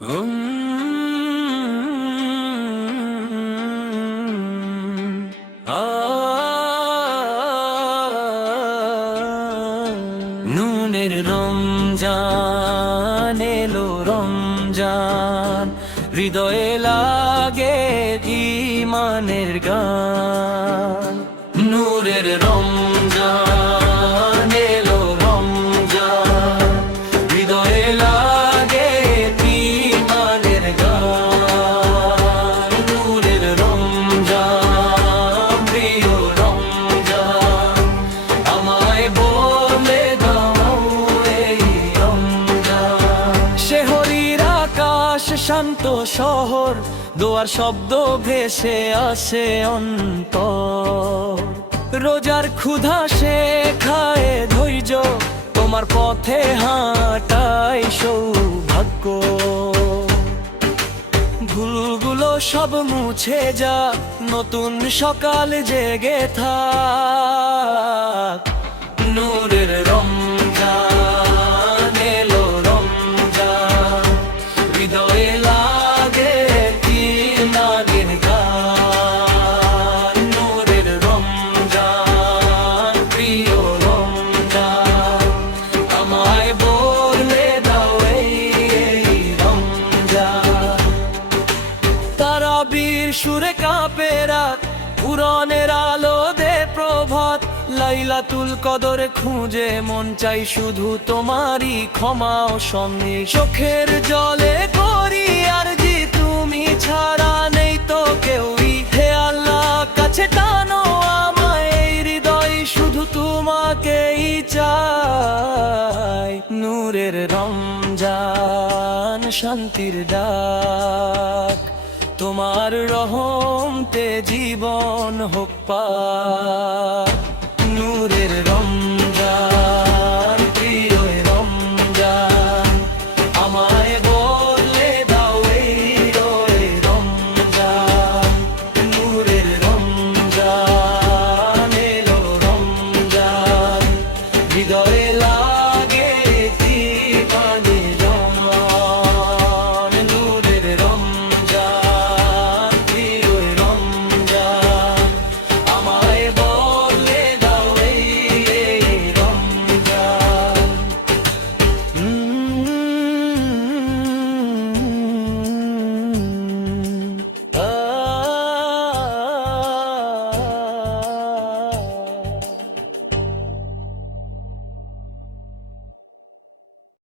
নুনের রমজান এলো রমজান, হৃদয়ে লাগে ঈমানের গান। নূরের রমজান এলো রমজান, হৃদয়ে লাগে ঈমানের গান। নূরের রমজান, প্রিয় রমজান, আমায় বলে দাও এই রমজান। শেহরির আকাশ, শান্ত শহর, দোয়ার শব্দ ভেসে আসে অন্তর। রোজার ক্ষুধা সে খায় ধৈর্য, তোমার পথে হাঁটাই সৌভাগ্য। ভুলগুলো সব মুছে যা, নতুন সকাল জেগে থাক। নূরের রমজান এলো রমজান, হৃদয়ে লাগে ঈমানের গান। নূরের রমজান, প্রিয় রমজান, আমায় বলে দাও এই রমজান। তারাবির সুরে কাঁপে রাত, পুরাণের আলো দে প্রভাত। লাইলাতুল কদরে খুঁজে মন চাই শুধু তোমারই ক্ষমা ও সঙ্গে। চোখের জলে করি আরজি, তুমি ছাড়া নেই তো কেউই। হে আল্লাহ, কাছে টানো আমায়, এই হৃদয় শুধু তোমাকেই চাই। নূরের রমজান, শান্তির ডাক, তোমার রহমতে জীবন হোক পাক। নূরের